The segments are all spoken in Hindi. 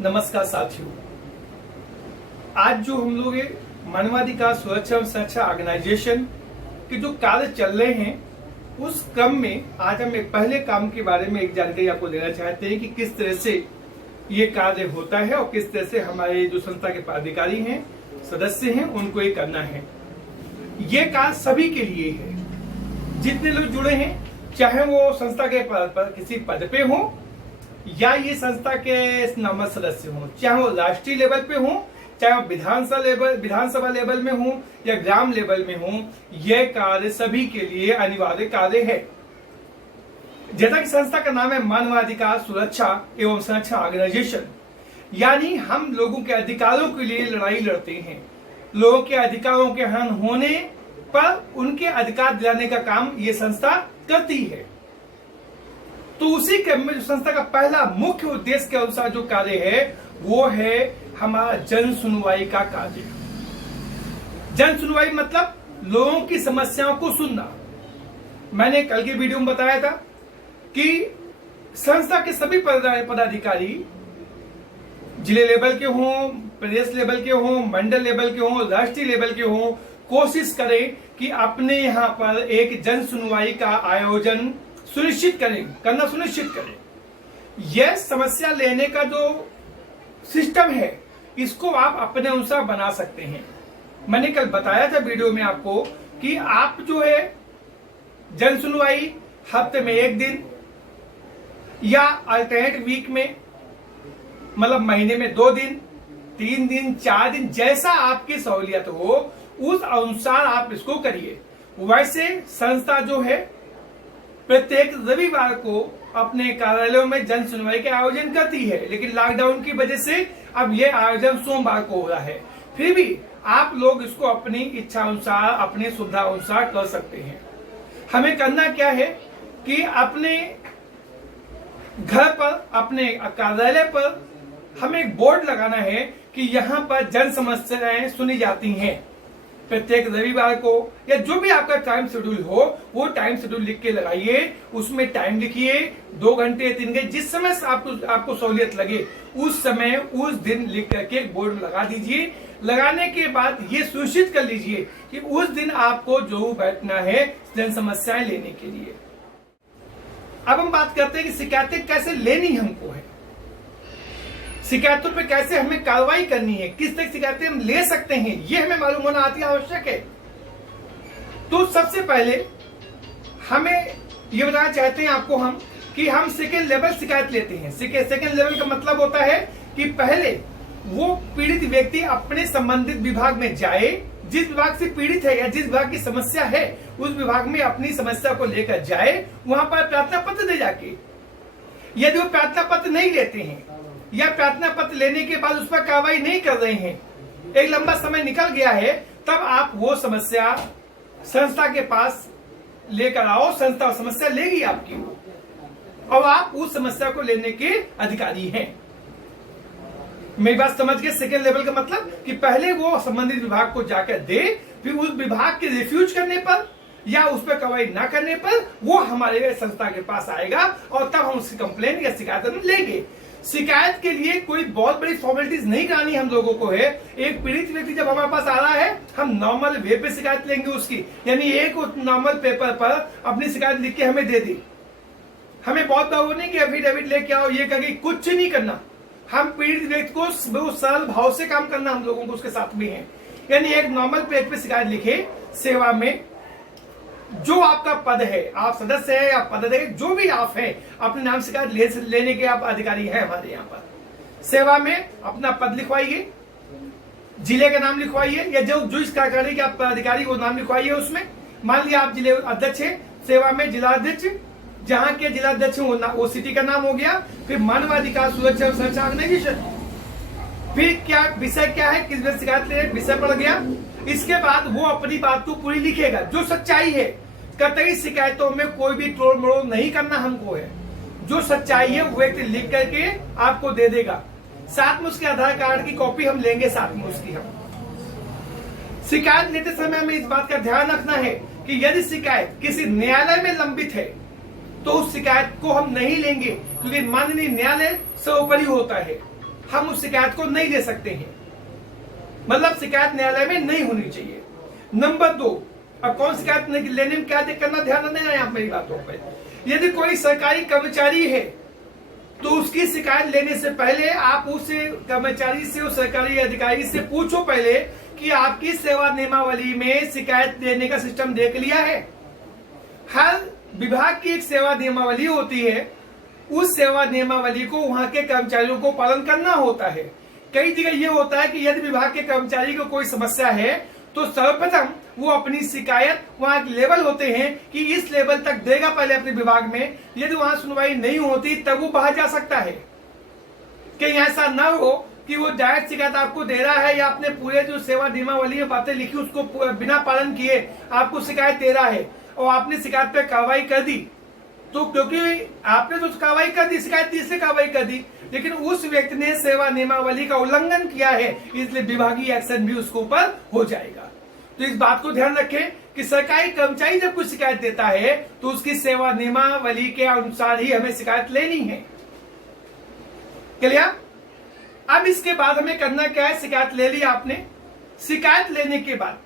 नमस्कार साथियों, आज जो हम लोग मानवाधिकार सुरक्षा एवं संरक्षण ऑर्गेनाइजेशन के जो कार्य चल रहे हैं उस क्रम में आज हम एक पहले काम के बारे में एक जानकारी आपको देना चाहते हैं कि किस तरह से ये कार्य होता है और किस तरह से हमारे जो संस्था के पदाधिकारी हैं, सदस्य हैं, उनको ये करना है। ये कार्य सभी के लिए है, जितने लोग जुड़े हैं, चाहे वो संस्था के पर किसी पद पे हो या ये संस्था के नामक सदस्य हों, चाहे वो राष्ट्रीय लेवल पे हों, चाहे वो विधानसभा लेवल में हो या ग्राम लेवल में हो, यह कार्य सभी के लिए अनिवार्य कार्य है। जैसा कि संस्था का नाम है मानवाधिकार सुरक्षा एवं संरक्षण ऑर्गेनाइजेशन, यानी हम लोगों के अधिकारों के लिए लड़ाई लड़ते हैं। लोगों के अधिकारों के हनन होने पर उनके अधिकार दिलाने का काम ये संस्था करती है। तो उसी क्रम में जो संस्था का पहला मुख्य उद्देश्य के अनुसार जो कार्य है वो है हमारा जन सुनवाई का कार्य। जन सुनवाई मतलब लोगों की समस्याओं को सुनना। मैंने कल के वीडियो में बताया था कि संस्था के सभी पदाधिकारी जिले लेवल के हों, प्रदेश लेवल के हों, मंडल लेवल के हों, राष्ट्रीय लेवल के हों, कोशिश करें कि अपने यहाँ पर एक जन सुनवाई का आयोजन करना सुनिश्चित करें। यह समस्या लेने का जो सिस्टम है इसको आप अपने अनुसार बना सकते हैं। मैंने कल बताया था वीडियो में आपको कि आप जो है जन सुनवाई हफ्ते में 1 दिन या अल्टरनेट वीक में, मतलब महीने में 2 दिन, 3 दिन, 4 दिन, जैसा आपकी सहूलियत हो उस अनुसार आप इसको करिए। वैसे संस्था जो है प्रत्येक रविवार को अपने कार्यालयों में जन सुनवाई के आयोजन करती है, लेकिन लॉकडाउन की वजह से अब ये आयोजन सोमवार को हो रहा है। फिर भी आप लोग इसको अपनी इच्छा अनुसार, अपनी सुविधा अनुसार कर सकते हैं। हमें करना क्या है कि अपने घर पर, अपने कार्यालय पर हमें एक बोर्ड लगाना है कि यहाँ पर जन समस्याएं सुनी जाती हैं। प्रत्येक रविवार को या जो भी आपका टाइम शेड्यूल हो वो टाइम शेड्यूल लिख के लगाइए। उसमें टाइम लिखिए, 2 घंटे 3 घंटे, जिस समय से आपको सहूलियत लगे उस समय उस दिन लिख करके बोर्ड लगा दीजिए। लगाने के बाद ये सुनिश्चित कर लीजिए कि उस दिन आपको जो बैठना है जन समस्याएं लेने के लिए। अब हम बात करते हैं कि शिकायतें कैसे लेनी हमको है, शिकायतों पे कैसे हमें कार्रवाई करनी है, किस तरह शिकायतें हम ले सकते हैं, ये हमें मालूम होना अति आवश्यक है। तो सबसे पहले हमें ये बताना चाहते हैं आपको हम कि हम सेकेंड लेवल शिकायत लेते हैं। सेकेंड लेवल का मतलब होता है कि पहले वो पीड़ित व्यक्ति अपने संबंधित विभाग में जाए, जिस विभाग से पीड़ित है या जिस विभाग की समस्या है उस विभाग में अपनी समस्या को लेकर जाए, वहां पर प्रार्थना पत्र दे जाके। यदि वो प्रार्थना पत्र नहीं लेते हैं या प्रार्थना पत्र लेने के बाद उस पर कार्रवाई नहीं कर रहे हैं, एक लंबा समय निकल गया है, तब आप वो समस्या संस्था के पास लेकर आओ। संस्था समस्या लेगी आपकी और आप उस समस्या को लेने के अधिकारी हैं। मेरी बात समझ गए? सेकेंड लेवल का मतलब कि पहले वो संबंधित विभाग को जाकर दे, फिर उस विभाग के रिफ्यूज करने पर या उस पर कार्रवाई ना करने पर वो हमारे संस्था के पास आएगा और तब हम उसकी कंप्लेन या शिकायत लेंगे। शिकायत के लिए कोई बहुत बड़ी फॉर्मेलिटीज नहीं करानी हम लोगों को है। एक पीड़ित व्यक्ति जब हमारे पास आ रहा है, हम नॉर्मल वे पे शिकायत लेंगे उसकी, यानी एक नॉर्मल पेपर पर अपनी शिकायत लिख के हमें दे दी। हमें बहुत बार नहीं कि एफिडेविट लेके आओ, ये करके कुछ नहीं करना। हम पीड़ित व्यक्ति को बहुत सरल भाव से काम करना हम लोगों को उसके साथ में है। यानी एक नॉर्मल पेज पे शिकायत लिखे, सेवा में जो आपका पद है, आप सदस्य है या पदाधिकारी जो भी आप हैं, अपने नाम शिकायत लेने के आप अधिकारी हैं हमारे यहाँ पर। सेवा में अपना पद लिखवाइए, जिले का नाम लिखवाइए या जो इस कार्यालय के आप पदाधिकारी वो नाम लिखवाइए उसमें। मान लिया आप जिले अध्यक्ष है, सेवा में जिलाध्यक्ष, जहाँ के जिलाध्यक्ष वो सिटी का नाम हो गया। फिर मानवाधिकार सुरक्षा एवं संरक्षण ऑर्गेनाइजेशन, फिर क्या विषय क्या है, किस वजह शिकायत ले, विषय पड़ गया। इसके बाद वो अपनी बात को पूरी लिखेगा, जो सच्चाई है। कतई शिकायतों में कोई भी तोड़ मरोड़ नहीं करना हमको है। जो सच्चाई है वो व्यक्ति लिख करके आपको दे देगा। साथ में उसके आधार कार्ड की कॉपी हम लेंगे, साथ में उसकी हम। शिकायत लेते समय हमें इस बात का ध्यान रखना है कि यदि शिकायत किसी न्यायालय में लंबित है तो उस शिकायत को हम नहीं लेंगे, क्योंकि माननीय न्यायालय सर्वोपरि होता है। हम उस शिकायत को नहीं दे सकते हैं, मतलब शिकायत न्यायालय में नहीं होनी चाहिए। नंबर 2, अब कौन शिकायत लेने में क्या करना, ध्यान देना है आप मेरी बातों पर। यदि कोई सरकारी कर्मचारी है तो उसकी शिकायत लेने से पहले आप उस कर्मचारी से, उस सरकारी अधिकारी से पूछो पहले कि आपकी सेवा नियमावली में शिकायत देने का सिस्टम देख लिया है। हर विभाग की एक सेवा नियमावली होती है, उस सेवा नियमावली को वहां के कर्मचारियों को पालन करना होता है। कई जगह ये होता है कि यदि विभाग के कर्मचारी को कोई समस्या है तो सर्वप्रथम वो अपनी शिकायत वहां लेवल होते हैं कि इस लेवल तक देगा पहले अपने विभाग में। यदि वहां सुनवाई नहीं होती तब वो बाहर जा सकता है। कहीं ऐसा ना हो कि वो डायरेक्ट शिकायत आपको दे रहा है या अपने पूरे जो सेवा नियमावली में बातें लिखी उसको बिना पालन किए आपको शिकायत दे रहा है और आपने शिकायत पे कार्रवाई कर दी, तो क्योंकि आपने तो कार्रवाई कर दी, शिकायत दी इसलिए कार्रवाई कर दी, लेकिन उस व्यक्ति ने सेवा नियमावली का उल्लंघन किया है, इसलिए विभागीय एक्शन भी उसके ऊपर हो जाएगा। तो इस बात को ध्यान रखें कि सरकारी कर्मचारी जब कुछ शिकायत देता है तो उसकी सेवा नियमावली के अनुसार ही हमें शिकायत लेनी है। क्लियर? अब इसके बाद हमें करना क्या है, शिकायत ले ली आपने। शिकायत लेने के बाद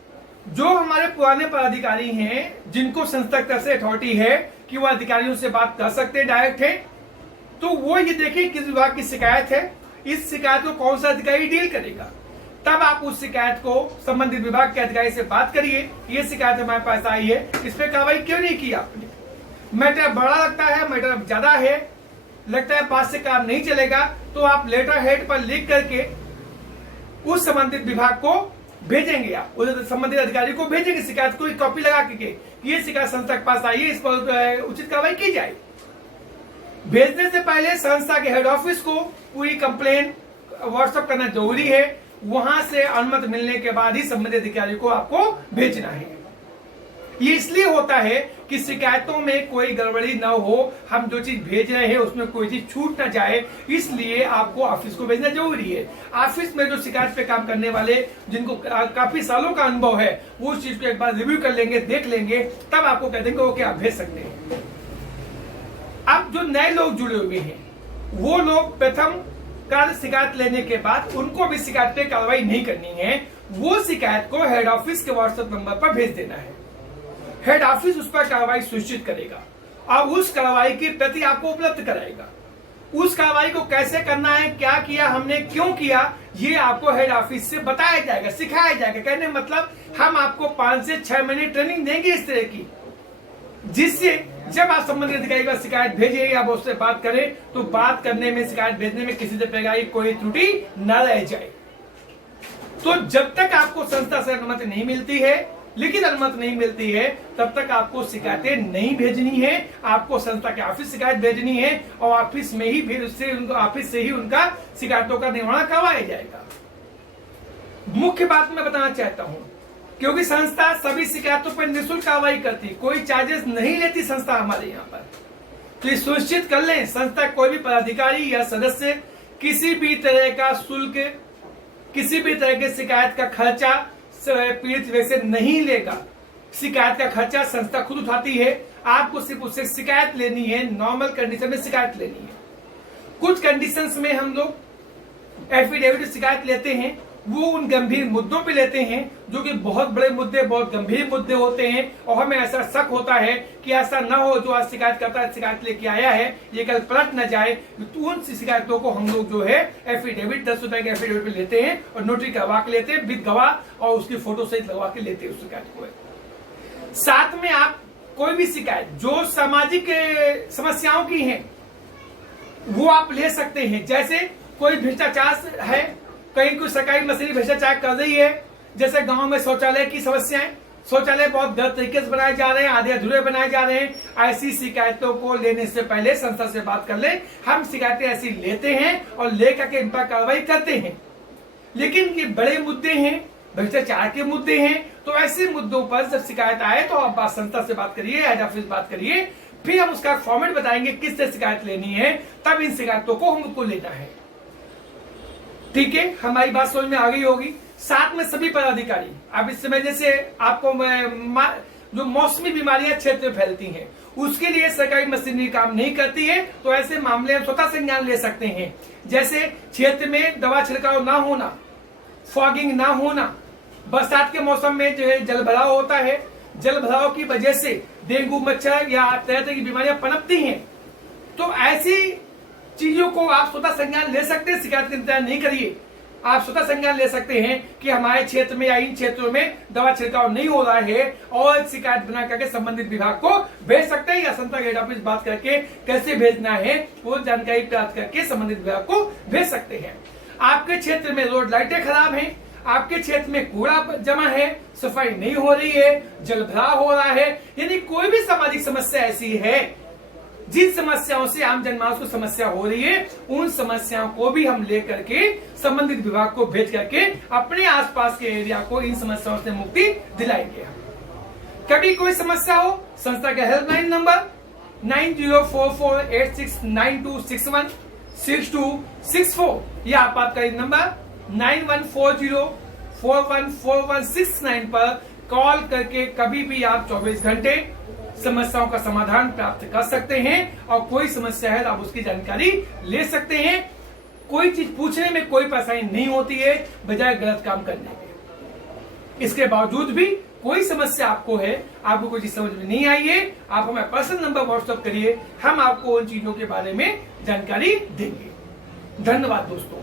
जो हमारे पुराने पदाधिकारी हैं जिनको संस्था की तरफ से अथॉरिटी है कि वो अधिकारियों से बात कर सकते हैं, डायरेक्ट है, तो वो ये देखें किस विभाग की शिकायत है, इस शिकायत को कौन सा अधिकारी डील करेगा। तब आप उस शिकायत को संबंधित विभाग के अधिकारी से बात करिए, ये शिकायत हमारे पास आई है, इस पे कार्रवाई क्यों नहीं की आपने, मैटर बड़ा लगता है, मैटर ज्यादा है, लगता है पास से काम नहीं चलेगा, तो आप लेटर हेड पर लिख करके उस संबंधित विभाग को भेजेंगे, आप उस संबंधित अधिकारी को भेजेंगे शिकायत को कॉपी लगा के ये शिकायत संस्था के पास आई है, इस पर उचित कार्रवाई की जाए। भेजने से पहले संस्था के हेड ऑफिस को पूरी कंप्लेन व्हाट्सएप करना जरूरी है, वहां से अनुमति मिलने के बाद ही संबंधित अधिकारी को आपको भेजना है। ये इसलिए होता है कि शिकायतों में कोई गड़बड़ी न हो, हम जो चीज भेज रहे हैं उसमें कोई चीज छूट न जाए, इसलिए आपको ऑफिस को भेजना जरूरी है। ऑफिस में जो शिकायत पे काम करने वाले जिनको काफी सालों का अनुभव है वो उस चीज को एक बार रिव्यू कर लेंगे, देख लेंगे, तब आपको कह देंगे ओके आप भेज सकते हैं। अब जो नए लोग जुड़े हुए हैं वो लोग प्रथम कार्य शिकायत लेने के बाद उनको भी शिकायत पे कार्रवाई नहीं करनी है, वो शिकायत को हेड ऑफिस के व्हाट्सएप नंबर पर भेज देना है। हेड ऑफिस उस पर कार्रवाई सुनिश्चित करेगा और उस कार्रवाई की प्रति आपको उपलब्ध कराएगा। उस कार्रवाई को कैसे करना है, क्या किया हमने, क्यों किया, ये आपको हेड ऑफिस से बताया जाएगा, सिखाया जाएगा। कहने मतलब हम आपको 5 से 6 महीने ट्रेनिंग देंगे इस तरह की, जिससे जब आप संबंधित अधिकारी का शिकायत भेजिए या उससे बात करें तो बात करने में, शिकायत भेजने में किसी प्रकार की कोई त्रुटि न रह जाए। तो जब तक आपको संस्था से अनुमति नहीं मिलती है, लिखित अनुमति नहीं मिलती है, तब तक आपको शिकायतें नहीं भेजनी है। आपको संस्था के ऑफिस शिकायत भेजनी है और ऑफिस में ही फिर उससे ऑफिस से ही उनका शिकायतों का निवारण करवाया जाएगा। मुख्य बात मैं बताना चाहता हूं, क्योंकि संस्था सभी शिकायतों पर निःशुल्क कार्रवाई करती, कोई चार्जेस नहीं लेती संस्था हमारे यहाँ पर। तो ये सुनिश्चित कर लें संस्था कोई भी पदाधिकारी या सदस्य किसी भी तरह का शुल्क, किसी भी तरह के शिकायत का खर्चा पीड़ित व्यक्ति से नहीं लेगा। शिकायत का खर्चा संस्था खुद उठाती है, आपको सिर्फ उससे शिकायत लेनी है, नॉर्मल कंडीशन में शिकायत लेनी है। कुछ कंडीशंस में हम लोग एफिडेविट शिकायत लेते हैं, वो उन गंभीर मुद्दों पे लेते हैं जो कि बहुत बड़े मुद्दे, बहुत गंभीर मुद्दे होते हैं और हमें ऐसा शक होता है कि ऐसा न हो जो आज शिकायत करता है, शिकायत लेके आया है, ये कल पलट न जाए। तो उन शिकायतों को हम लोग जो है एफिडेविट 10 रुपए के एफिडेविट पे लेते हैं और नोटरी करवा के लेते हैं, विद गवाह और उसकी फोटो सहित लगवा के लेते हैं उस शिकायत को। साथ में आप कोई भी शिकायत जो सामाजिक समस्याओं की है वो आप ले सकते हैं। जैसे कोई भ्रष्टाचार है, कहीं कोई सरकारी मशीनरी भ्रष्टाचार कर रही है, जैसे गांव में शौचालय की समस्याएं, शौचालय बहुत गलत तरीके से बनाए जा रहे हैं, आधे अधूरे बनाए जा रहे हैं, ऐसी शिकायतों को लेने से पहले संस्था से बात कर लें। हम शिकायतें ऐसी लेते हैं और लेकर के इन पर कार्रवाई करते हैं। लेकिन ये बड़े मुद्दे हैं, भ्रष्टाचार के मुद्दे हैं, तो ऐसे मुद्दों पर जब शिकायत आए तो आप संस्था से बात करिए, हेड ऑफिस बात करिए, फिर हम उसका फॉर्मेट बताएंगे किस से शिकायत लेनी है, तब इन शिकायतों को हमको लेना है। ठीक है, हमारी बात समझ में आ गई होगी। साथ में सभी पदाधिकारी, अब इस समय जैसे आपको जो मौसमी बीमारियां क्षेत्र में फैलती हैं उसके लिए सरकारी मशीनरी काम नहीं करती है, तो ऐसे मामले हम स्वतः संज्ञान ले सकते हैं। जैसे क्षेत्र में दवा छिड़काव ना होना, फॉगिंग ना होना, बरसात के मौसम में जो है जल भराव होता है, जल भराव की वजह से डेंगू मच्छर या तरह तरह की बीमारियां पनपती हैं, तो ऐसी चीजों को आप स्वतः संज्ञान ले सकते हैं। शिकायत का इंतजार नहीं करिए, आप स्वतः संज्ञान ले सकते हैं कि हमारे क्षेत्र में या इन क्षेत्रों में दवा छिड़काव नहीं हो रहा है, और शिकायत बना करके संबंधित विभाग को भेज सकते हैं, या संस्था हेड ऑफिस बात करके कैसे भेजना है वो जानकारी प्राप्त करके संबंधित विभाग को भेज सकते हैं। आपके क्षेत्र में रोड लाइटें खराब हैं, आपके क्षेत्र में कूड़ा जमा है, सफाई नहीं हो रही है, जल भराव हो रहा है, यानी कोई भी सामाजिक समस्या ऐसी है जिन समस्याओं से आम जनमानस को समस्या हो रही है, उन समस्याओं को भी हम लेकर के संबंधित विभाग को भेज करके अपने आसपास के एरिया को इन समस्याओं से मुक्ति दिलाएंगे। कभी कोई समस्या हो, संस्था का हेल्पलाइन नंबर 90448692616264 या आपातकालीन नंबर 9140414169 पर कॉल करके कभी भी आप 24 घंटे समस्याओं का समाधान प्राप्त कर सकते हैं, और कोई समस्या है तो आप उसकी जानकारी ले सकते हैं। कोई चीज पूछने में कोई परेशानी नहीं होती है बजाय गलत काम करने के। इसके बावजूद भी कोई समस्या आपको है, आपको कोई चीज समझ में नहीं आई है, आप हमें पर्सनल नंबर व्हाट्सएप करिए, हम आपको उन चीजों के बारे में जानकारी देंगे। धन्यवाद दोस्तों।